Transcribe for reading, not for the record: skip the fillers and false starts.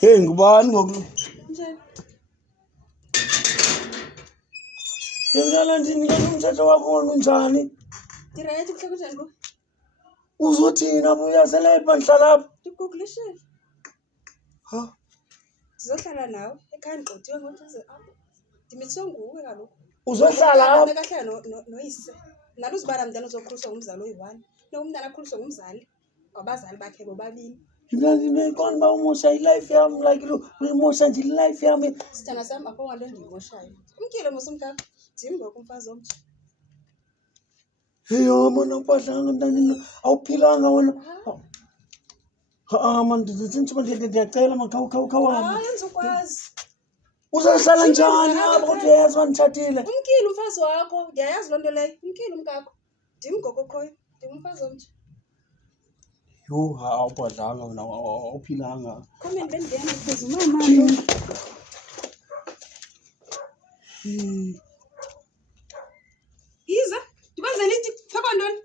Hey ngubani ngoku? Njani? Yena ndini umthetho wakho unjani? Direct kuhloko njani ku? Uzothina uyazela ibandla lapha. Ndikuguglishile. Ha? Sizohlala nawe ekhaya ngqothiwe ngokuze apho. Dimitswe nguwe kaloku. Uzohlala apha. Kahlala noyise. Nalo uzibala mntana uzokhuliswa ngumzali oyi-1. Umntana akhuliswa ngumzali ngabazali bakhe bobabili. Ndinekona ba umosha ilife yami like umosha nje ilife yami. Sithana sami apho nganto endiyimoshayo. Umkile mosumkakho. Dimba kumfazi omtsha. Hey mama upadlanga mntanina awuphilanga wena. Man ndiyacela makhawa. Yenza ukwazi. Uzohlala njani apha kodwa uyazi wanithathile? Umkile umfazi wakho. Ndiyayazi loo nto leyo. Umkile umkakho. Dimgogo khoyo. Ndimfazi omtsha. Yho awupadlanga wena awuphilanga. Comment bendiyena because umama Yiza, ndibanze lithi phakwa ntoni?